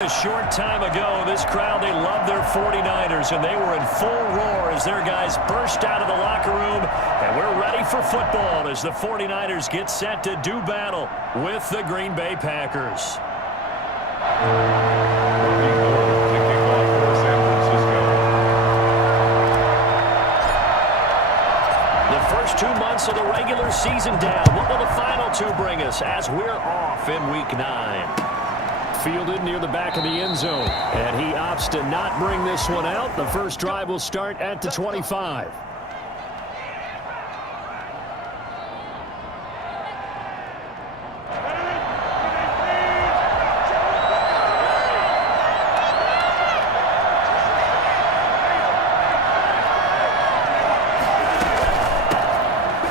A short time ago, this crowd, they loved their 49ers, and they were in full roar as their guys burst out of the locker room. And we're ready for football as the 49ers get set to do battle with the Green Bay Packers. The first 2 months of the regular season down. What will the final two bring us as we're off in Week 9? Fielded near the back of the end zone, and he opts to not bring this one out. The first drive will start at the 25.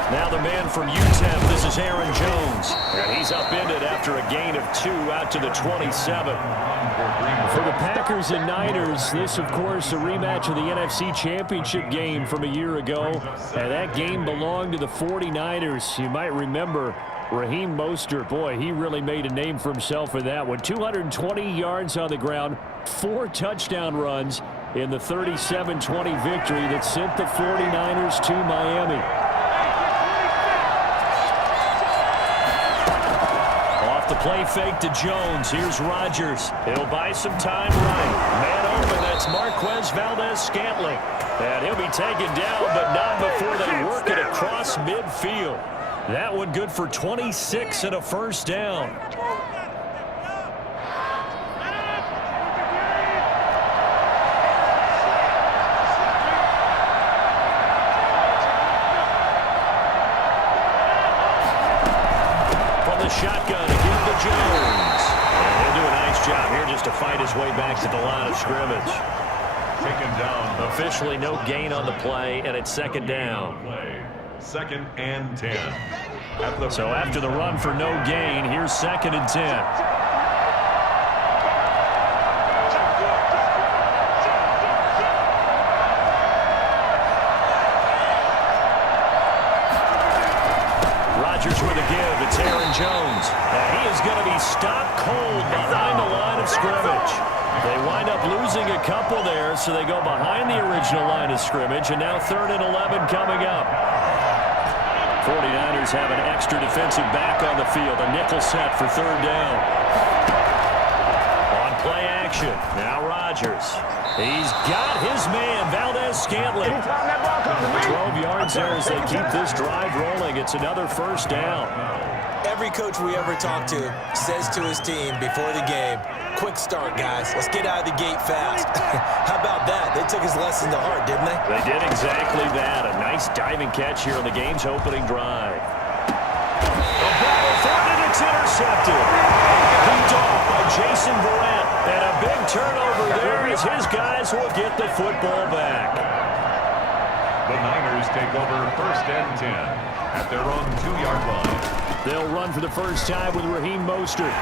Now the man from UTEP, this is Aaron Jones. And he's upended after a gain of 2 out to the 27. For the Packers and Niners, this, of course, a rematch of the NFC Championship game from a year ago. And that game belonged to the 49ers. You might remember Raheem Mostert. Boy, he really made a name for himself in that one. 220 yards on the ground, 4 touchdown runs in the 37-20 victory that sent the 49ers to Miami. The play fake to Jones. Here's Rodgers. He'll buy some time right. Man open, that's Marquez Valdes-Scantling. And he'll be taken down, but not before they work it across midfield. That one good for 26 and a first down. From the shotgun. Jones. And he'll do a nice job here just to fight his way back to the line of scrimmage. Taken down. Officially no gain on the play, and it's second down. Second and 10. So after the run for no gain, here's second and 10. Rodgers with a give. It's Aaron Jones. And he is going to be stopped cold behind the line of scrimmage. They wind up losing a couple there, so they go behind the original line of scrimmage, and now 3rd and 11 coming up. 49ers have an extra defensive back on the field, a nickel set for 3rd down. On play action, now Rodgers. He's got his man, Valdes-Scantling. 12 yards there as they keep this drive rolling. It's another first down. Every coach we ever talk to says to his team before the game, quick start, guys. Let's get out of the gate fast. How about that? They took his lesson to heart, didn't they? They did exactly that. A nice diving catch here on the game's opening drive. A ball thrown, and it's intercepted. Picked off by Jason Verrett. And a big turnover there as his guys will get the football back. The Niners take over 1st and 10 at their own 2-yard line. They'll run for the first time with Raheem Mostert.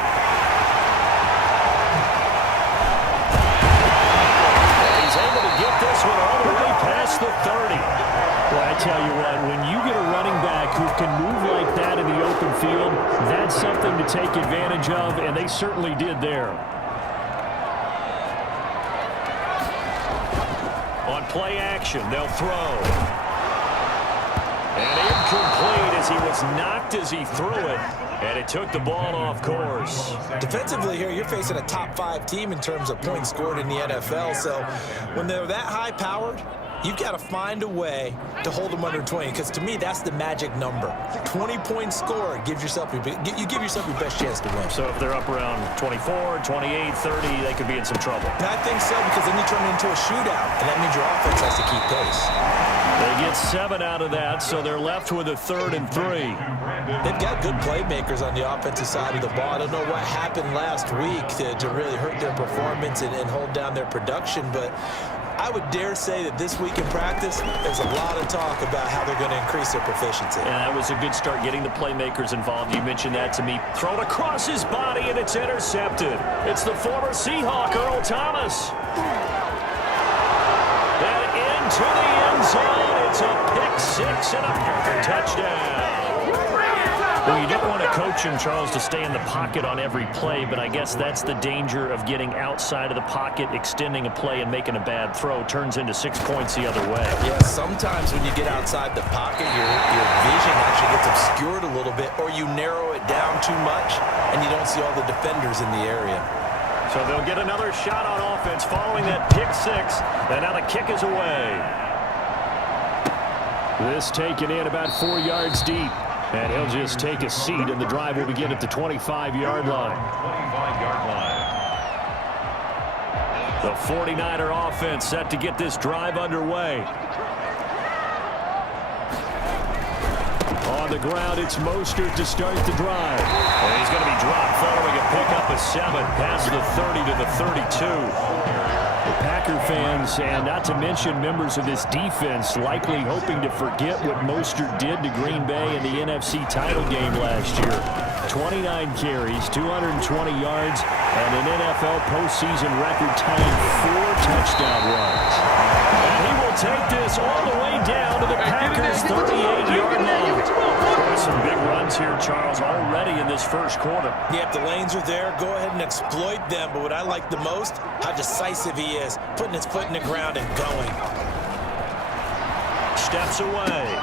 He's able to get this one all the way past the 30. Well, I tell you what, when you get a running back who can move like that in the open field, that's something to take advantage of, and they certainly did there. On play action, they'll throw. And incomplete as he was knocked as he threw it. And it took the ball off course. Defensively here, you're facing a top 5 team in terms of points scored in the NFL. So when they're that high-powered, you've got to find a way to hold them under 20. Because to me, that's the magic number. 20 points scored gives yourself you give yourself your best chance to win. So if they're up around 24, 28, 30, they could be in some trouble. And I think so, because then you turn it into a shootout, and that means your offense has to keep pace. They get 7 out of that, so they're left with a 3rd and 3. They've got good playmakers on the offensive side of the ball. I don't know what happened last week to really hurt their performance and hold down their production, but I would dare say that this week in practice, there's a lot of talk about how they're going to increase their proficiency. And that was a good start getting the playmakers involved. You mentioned that to me. Thrown across his body, and it's intercepted. It's the former Seahawk, Earl Thomas. And into the end zone. It's a pick 6 and a touchdown. Well, you don't want to coach him, Charles, to stay in the pocket on every play, but I guess that's the danger of getting outside of the pocket, extending a play, and making a bad throw. Turns into 6 points the other way. Yeah, sometimes when you get outside the pocket, your vision actually gets obscured a little bit, or you narrow it down too much, and you don't see all the defenders in the area. So they'll get another shot on offense following that pick six, and now the kick is away. This taken in about 4 yards deep. And he'll just take a seat, and the drive will begin at the 25-yard line. 25-yard line. The 49er offense set to get this drive underway. On the ground, it's Mostert to start the drive. And he's going to be dropped following a pickup of 7 past the 30 to the 32. Packer fans, and not to mention members of this defense, likely hoping to forget what Mostert did to Green Bay in the NFC title game last year. 29 carries, 220 yards, and an NFL postseason record-tying 4 touchdown runs. And he will take this all the way down to the Packers' 38-yard line. Some big runs here, Charles, already in this first quarter. Yeah, if the lanes are there, go ahead and exploit them. But what I like the most, how decisive he is, putting his foot in the ground and going. Steps away.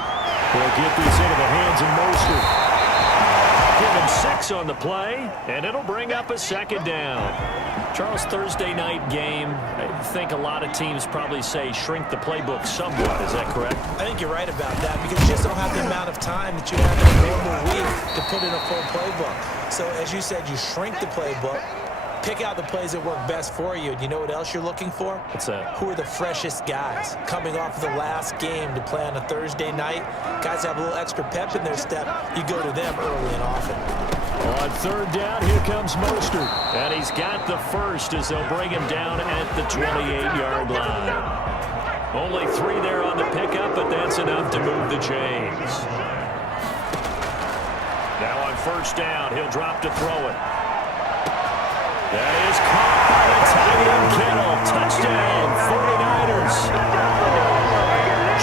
He'll get this into the hands of Mostert. Give him 6 on the play, and it'll bring up a second down. Charles, Thursday night game, I think a lot of teams probably say shrink the playbook somewhat. Is that correct? I think you're right about that because you just don't have the amount of time that you have in a normal week to put in a full playbook. So as you said, you shrink the playbook, pick out the plays that work best for you. And you know what else you're looking for? What's that? Who are the freshest guys coming off of the last game to play on a Thursday night? Guys have a little extra pep in their step. You go to them early and often. On third down, here comes Mostert. And he's got the first as they'll bring him down at the 28-yard line. Only 3 there on the pickup, but that's enough to move the chains. Now on first down, he'll drop to throw it. That is caught by the tight end Kittle. Touchdown, 49ers.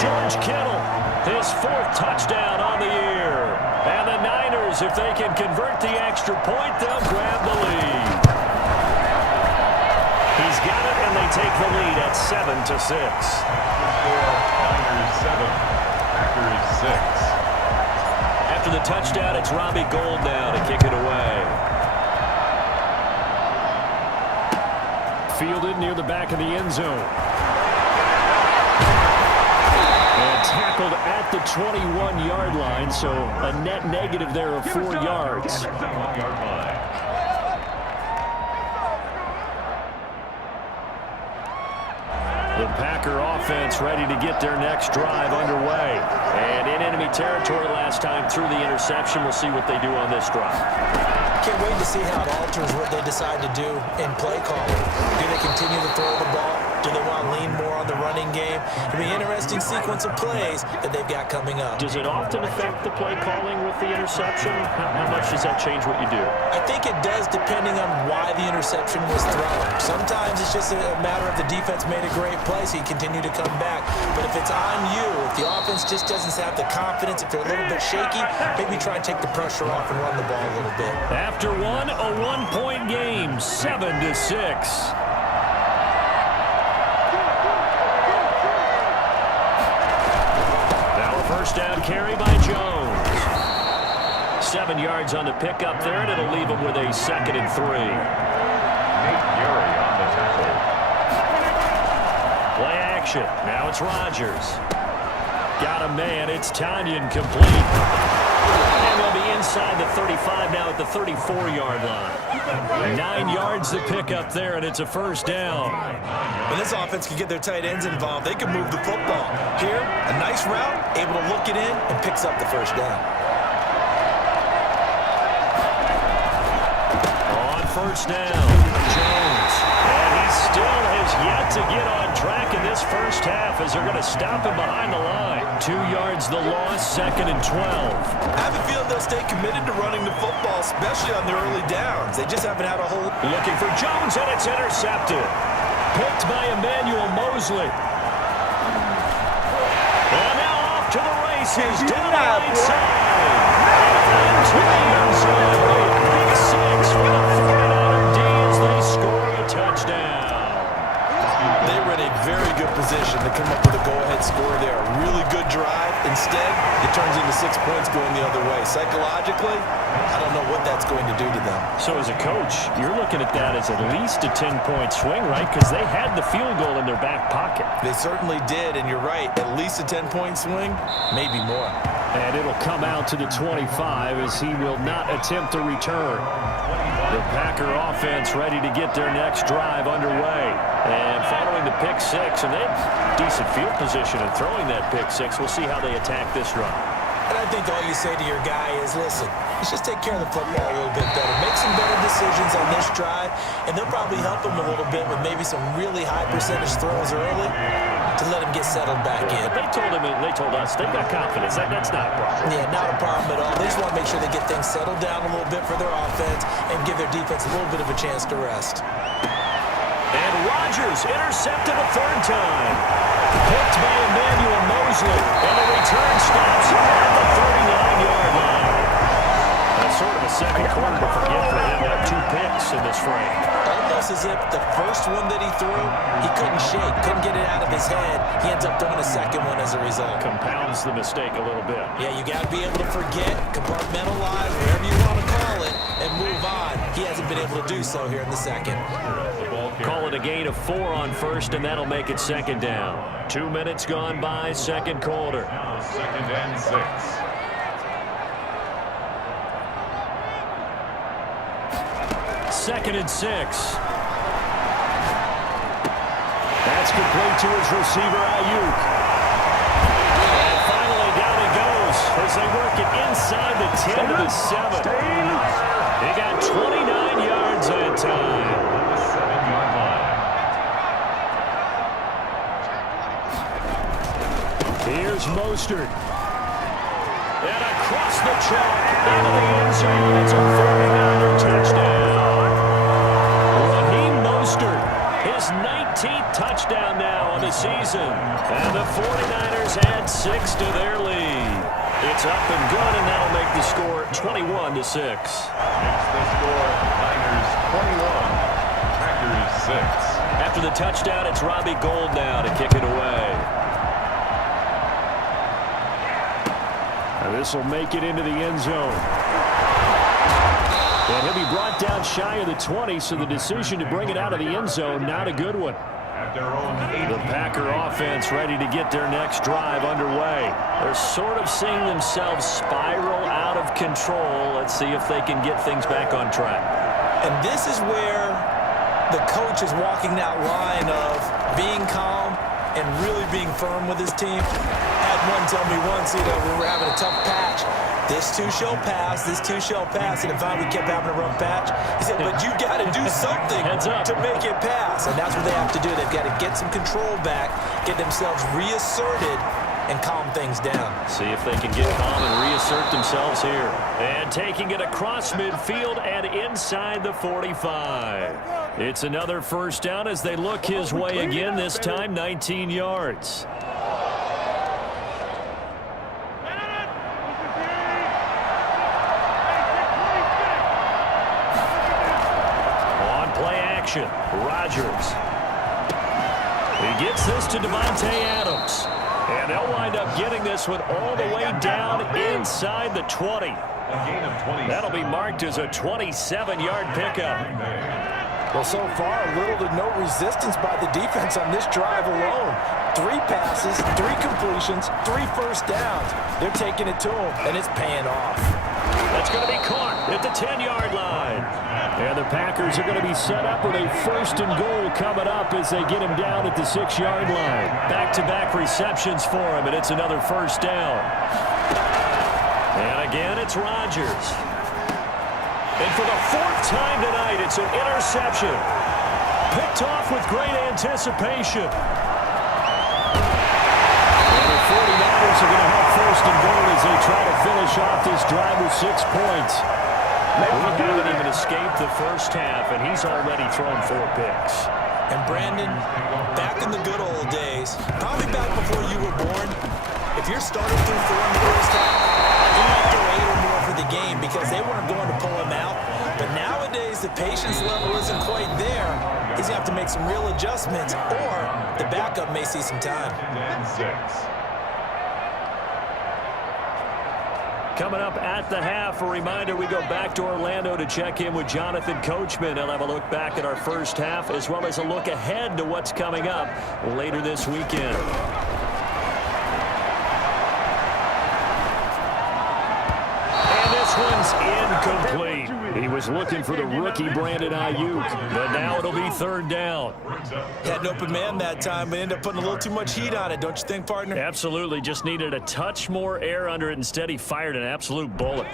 George Kittle, his 4th touchdown on the year. And the Niners, if they can convert the extra point, they'll grab the lead. He's got it, and they take the lead at 7-6. Niners 7, Packers 6. After the touchdown, it's Robbie Gould now to kick it away. Fielded near the back of the end zone. And tackled at the 21-yard line, so a net negative there of 4 yards. The Packer offense ready to get their next drive underway. And in enemy territory last time through the interception. We'll see what they do on this drive. Can't wait to see how it alters what they decide to do in play calling. Do they continue to throw the ball? Do they want to lean more on the running game? It'll be an interesting sequence of plays that they've got coming up. Does it often affect the play calling with the interception? How much does that change what you do? I think it does depending on why the interception was thrown. Sometimes it's just a matter of the defense made a great play, so you continue to come back. But if it's on you, if the offense just doesn't have the confidence, if they're a little bit shaky, maybe try and take the pressure off and run the ball a little bit. After one, a one-point game, 7-6. First down carry by Jones. 7 yards on the pickup there, and it'll leave him with a 2nd and 3. Nate Gerry on the tackle. Play action. Now it's Rodgers. Got a man. It's Tanyan complete. And they'll be inside the 35 now at the 34-yard line. 9 yards to pick up there, and it's a first down. When this offense can get their tight ends involved, they can move the football. Here, a nice route, able to look it in, and picks up the first down. On first down, Jones. And he still has yet to get on track in this first half as they're going to stop him behind the line. 2 yards the loss, 2nd and 12. I have a feeling they'll stay committed to running the football, especially on their early downs. They just haven't had a whole... Looking for Jones, and it's intercepted. Picked by Emmanuel Mosley. And now off to the races to the right side. into the end zone. A big six for the 49er D as they score a touchdown. They were in a very good position to come up with a go-ahead score there. A really good drive. Instead, it turns into 6 points going the other way. Psychologically, I don't know what that's going to do to them. So as a coach, you're looking at that as at least a 10-point swing, right? Because they had the field goal in their back pocket. They certainly did, and you're right. At least a 10-point swing, maybe more. And it'll come out to the 25 as he will not attempt to return. The Packer offense ready to get their next drive underway. And following the pick six, and they have decent field position in throwing that pick six. We'll see how they attack this drive. And I think all you say to your guy is, listen, let's just take care of the football a little bit better. Make some better decisions on this drive, and they'll probably help him a little bit with maybe some really high percentage throws early to let him get settled back in. But they told us they've got confidence. That's not a problem. Yeah, not a problem at all. They just want to make sure they get things settled down a little bit for their offense and give their defense a little bit of a chance to rest. And Rodgers intercepted a third time. Picked by Emmanuel Mosley. And the return stops him at the 39-yard line. That's sort of a second quarter to forget for him. Got 2 picks in this frame. Almost as if the first one that he threw, he couldn't shake, couldn't get it out of his head. He ends up throwing a second one as a result. Compounds the mistake a little bit. Yeah, you got to be able to forget, compartmentalize, whatever you want to call it, and move on. He hasn't been able to do so here in the second. Call it a gain of 4 on first, and that'll make it second down. 2 minutes gone by, second quarter. Second and 6. Second and 6. That's complete to his receiver, Ayuk. And finally down he goes as they work it inside the 10 to the 7. He got 29 yards that time. Here's Mostert. And across the chalk into the end zone. It's a 49er touchdown. Raheem Mostert, his 19th touchdown now on the season. And the 49ers add 6 to their lead. It's up and good, and that'll make the score 21-6. Makes the score Niners 21, Packers 6. After the touchdown, it's Robbie Gould now to kick it away. This will make it into the end zone. And he'll be brought down shy of the 20, so the decision to bring it out of the end zone, not a good one. At their own 18. The Packer offense ready to get their next drive underway. They're sort of seeing themselves spiral out of control. Let's see if they can get things back on track. And this is where the coach is walking that line of being calm and really being firm with his team. One tell me once, we were having a tough patch. This too shall pass. This too shall pass. And if we kept having a rough patch, he said, but you got to do something to make it pass. And that's what they have to do. They've got to get some control back, get themselves reasserted, and calm things down. See if they can get calm and reassert themselves here. And taking it across midfield and inside the 45. It's another first down as they look his way again, this time 19 yards. Rodgers. He gets this to Davante Adams. And they'll wind up getting this one all the way down inside the 20. That'll be marked as a 27-yard pickup. Well, so far, little to no resistance by the defense on this drive alone. 3 passes, 3 completions, 3 first downs. They're taking it to him, and it's paying off. That's going to be caught at the 10-yard line. And the Packers are going to be set up with a first and goal coming up as they get him down at the 6-yard line. Back-to-back receptions for him, and it's another first down. And again, it's Rodgers. And for the 4th time tonight, it's an interception. Picked off with great anticipation. And the 49ers are going to have first and goal as they try to finish off this drive with 6 points. We haven't even escaped the first half, and he's already thrown 4 picks. And Brandon, back in the good old days, probably back before you were born, if you're starting through 4 in the first half, you might throw 8 or more for the game because they weren't going to pull him out. But nowadays, the patience level isn't quite there. He's going to have to make some real adjustments, or the backup may see some time. And 6. Coming up at the half, a reminder, we go back to Orlando to check in with Jonathan Coachman. He'll have a look back at our first half as well as a look ahead to what's coming up later this weekend. And this one's incomplete. He was looking for the rookie Brandon Ayuk, but now it'll be third down. Had an open man that time, but ended up putting a little too much heat on it, don't you think, partner? Absolutely. Just needed a touch more air under it. Instead, he fired an absolute bullet.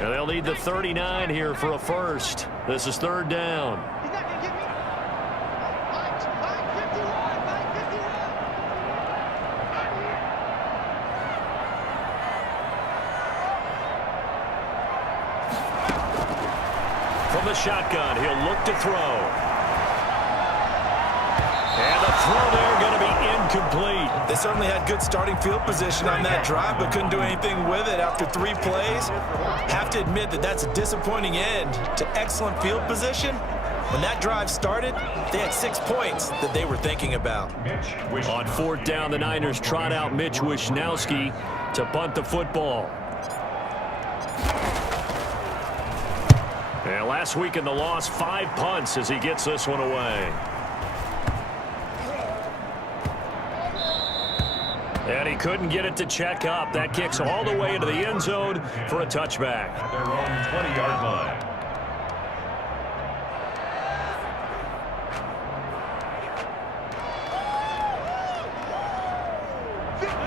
And they'll need the 39 here for a first. This is third down. From the shotgun, he'll look to throw. And the throw there going to be incomplete. They certainly had good starting field position on that drive, but couldn't do anything with it after 3 plays. Have to admit that that's a disappointing end to excellent field position. When that drive started, they had 6 points that they were thinking about. On fourth down, the Niners trot out Mitch Wishnowsky to bunt the football. And last week in the loss, 5 punts as he gets this one away. And he couldn't get it to check up. That kicks all the way into the end zone for a touchback. At their own 20-yard line.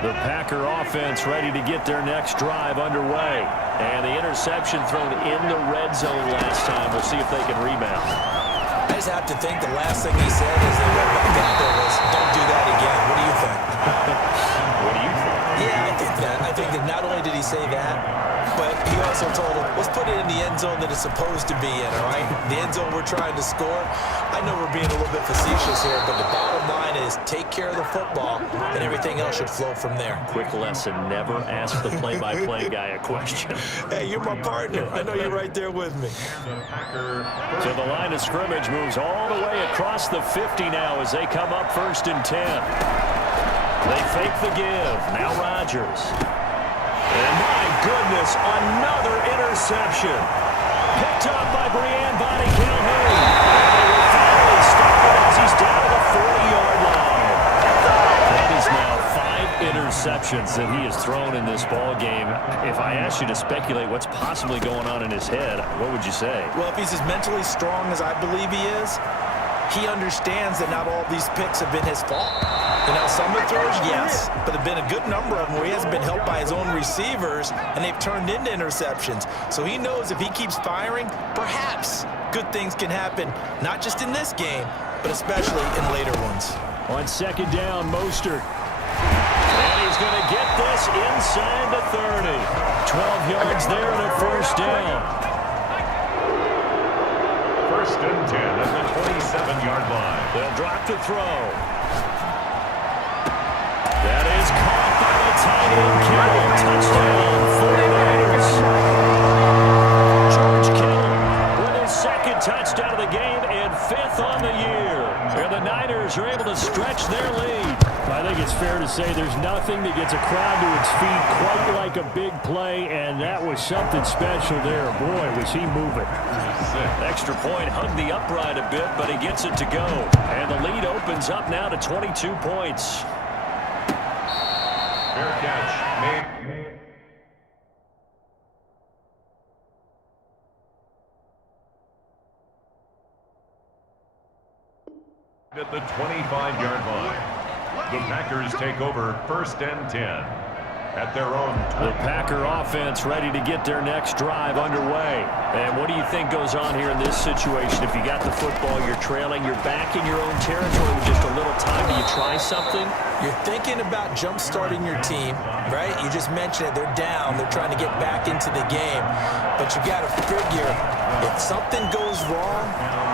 The Packer offense ready to get their next drive underway. And the interception thrown in the red zone last time. We'll see if they can rebound. I just have to think the last thing he said as they went back out there was, don't do that again. What do you think? What do you think? Yeah, I think that. I think that not only did he say that, but he also told him, let's put it in the end zone that it's supposed to be in, all right? The end zone we're trying to score. I know we're being a little bit facetious here, but the bottom line is take care of the football, and everything else should flow from there. Quick lesson, never ask the play-by-play guy a question. Hey, you're my partner. I know you're right there with me. So the line of scrimmage moves all the way across the 50 now as they come up 1st and 10. They fake the give. Now Rodgers. And my goodness, another interception. Picked up by Brian Body Calhoun. And they will finally stop it as he's down to the 40-yard line. That is now 5 interceptions that he has thrown in this ball game. If I asked you to speculate what's possibly going on in his head, what would you say? Well, if he's as mentally strong as I believe he is, he understands that not all these picks have been his fault. You know, some of the throws, yes, but there have been a good number of them where he hasn't been helped by his own receivers, and they've turned into interceptions. So he knows if he keeps firing, perhaps good things can happen, not just in this game, but especially in later ones. On 2nd down, Mostert. And he's going to get this inside the 30. 12 yards there and a first down. 1st and 10 at the 27-yard line. They'll drop to throw. That is caught by the tight end, Kittle. Touchdown, 49ers. George Kittle with his 2nd touchdown of the game and 5th on the year. And the Niners are able to stretch their lead. I think it's fair to say there's nothing that gets a crowd to its feet quite like a big play, and that was something special there. Boy, was he moving. Extra point hugged the upright a bit, but he gets it to go. And the lead opens up now to 22 points. Fair catch made. At the 25-yard line. The Packers take over 1st and 10 at their own 20. The Packer offense ready to get their next drive underway. And what do you think goes on here in this situation? If you got the football, you're trailing, you're back in your own territory with just a little time. Do you try something? You're thinking about jump-starting your team, right? You just mentioned it. They're down. They're trying to get back into the game. But you got to figure, if something goes wrong,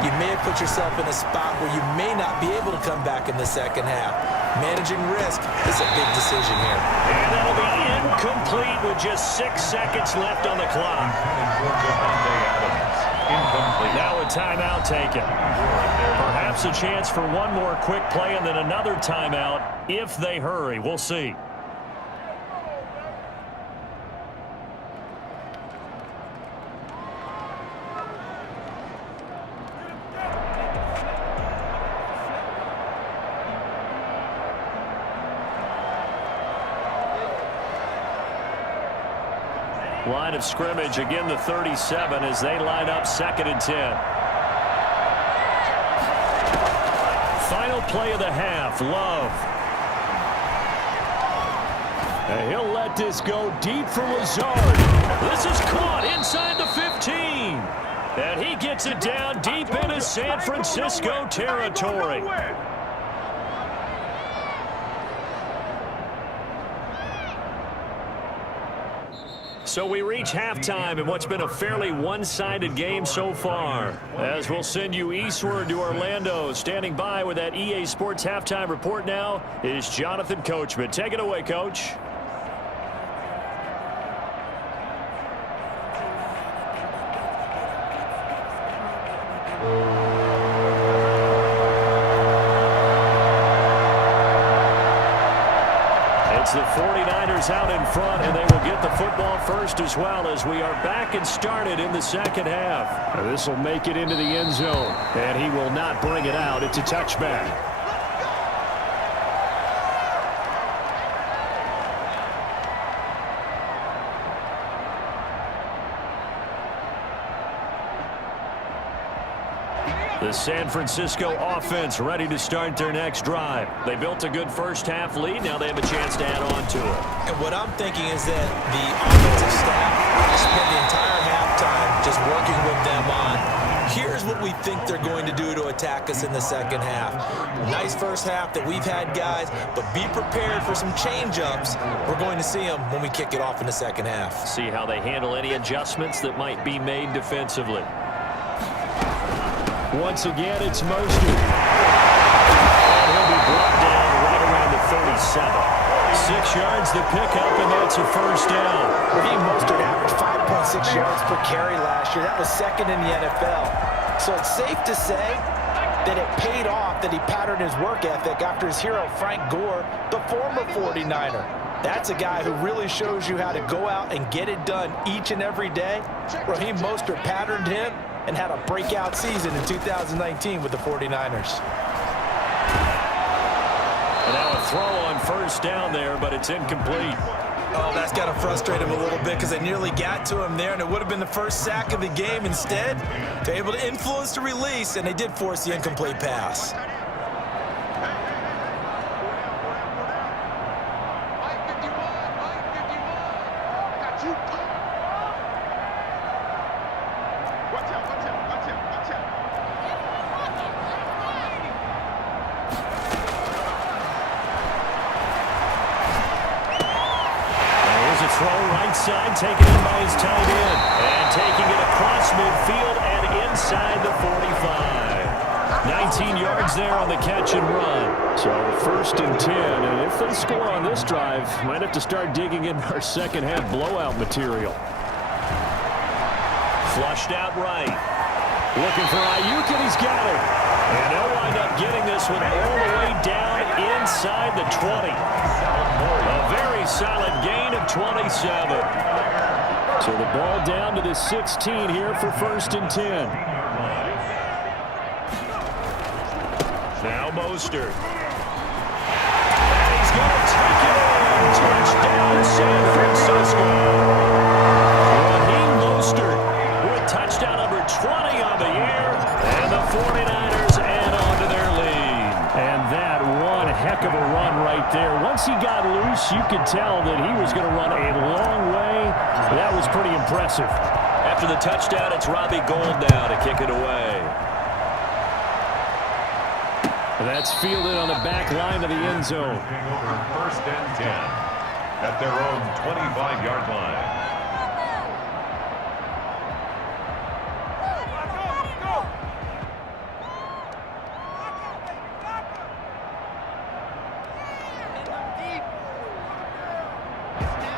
you may have put yourself in a spot where you may not be able to come back in the second half. Managing risk is a big decision here. And that'll be incomplete with just 6 seconds left on the clock. Now a timeout taken. Perhaps a chance for one more quick play and then another timeout if they hurry. We'll see. Line of scrimmage, again the 37 as they line up 2nd and 10. Final play of the half, Love. And he'll let this go deep for Lazard. This is caught inside the 15. And he gets it down deep into San Francisco territory. So we reach halftime in what's been a fairly one-sided game so far. As we'll send you eastward to Orlando. Standing by with that EA Sports halftime report now is Jonathan Coachman. Take it away, Coach. It's the 49ers out in front, and they will get the football first as well as we are back and started in the second half. This will make it into the end zone, and he will not bring it out. It's a touchback. The San Francisco offense ready to start their next drive. They built a good first half lead. Now they have a chance to add on to it. And what I'm thinking is that the offensive staff spent the entire halftime just working with them on, here's what we think they're going to do to attack us in the second half. Nice first half that we've had, guys, but be prepared for some change-ups. We're going to see them when we kick it off in the second half. See how they handle any adjustments that might be made defensively. Once again, it's Mostert. And he'll be brought down right around the 37. 6 yards the pickup, and that's a first down. Raheem Mostert averaged 5.6 yards per carry last year. That was 2nd in the NFL. So it's safe to say that it paid off that he patterned his work ethic after his hero, Frank Gore, the former 49er. That's a guy who really shows you how to go out and get it done each and every day. Raheem Mostert patterned him and had a breakout season in 2019 with the 49ers. And now a throw on first down there, but it's incomplete. Oh, that's got to frustrate him a little bit because they nearly got to him there, and it would have been the first sack of the game. Instead, they're able to influence the release, and they did force the incomplete pass. Side taken in by his tight end. And taking it across midfield and inside the 45. 19 yards there on the catch and run. So 1st and 10. And if they score on this drive, might have to start digging in our second half blowout material. Flushed out right. Looking for Ayuk, and he's got it. And they'll wind up getting this one all the way down inside the 20. A very solid gain of 27. So the ball down to the 16 here for 1st and 10. Now Mostert. And he's going to take it in. Touchdown, San Francisco. Raheem Mostert with touchdown number 20 on the year. And the 49ers add on to their lead. And that one heck of a run right there. Once he got loose, you could tell that he was going to run a long way. That was pretty impressive. After the touchdown, it's Robbie Gould now to kick it away. That's fielded on the back line of the end zone. 1st and 10 at their own 25-yard line.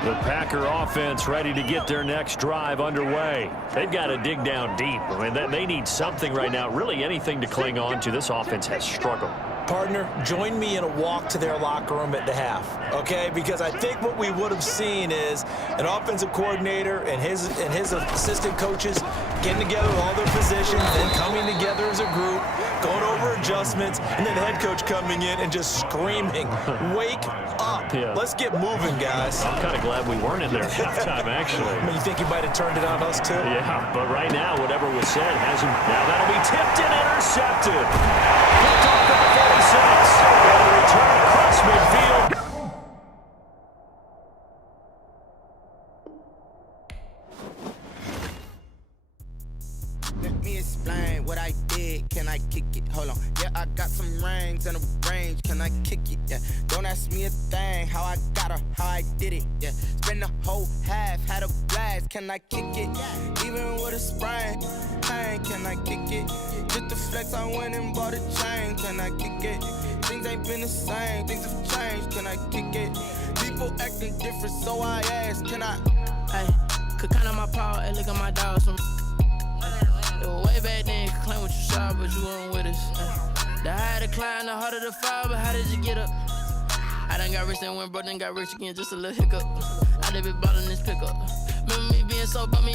The Packer offense ready to get their next drive underway. They've got to dig down deep. I mean, they need something right now, really anything to cling on to. This offense has struggled. Partner, join me in a walk to their locker room at the half, okay? Because I think what we would have seen is an offensive coordinator and his assistant coaches getting together with all their positions, then coming together as a group, going over adjustments, and then the head coach coming in and just screaming, "Wake up. Yeah. Let's get moving, guys." I'm kind of glad we weren't in there at halftime, actually. I mean, you think he might have turned it on us, too? Yeah, but right now, whatever was said hasn't. Now that'll be tipped and intercepted. Picked off at the 46. And a return across midfield. Let me explain what I did. Can I kick it? Hold on. Yeah, I got some rings and a range. Can I kick it? Yeah. Don't ask me a thing. How I got her, how I did it. Yeah. Spend the whole half, had a blast. Can I kick it? Even with a sprain. Pain, can I kick it? Just the flex, I went and bought a chain. Can I kick it? Things ain't been the same. Things have changed. Can I kick it? People acting different, so I ask. Can I? Hey, could count on my power and look at my dogs. Way back then, you could claim what you saw, but you weren't with us. The higher the climb, the harder the fall, but how did you get up? I done got rich and went broke, then got rich again, just a little hiccup. I done been ballin' this pickup. Remember me being so bummy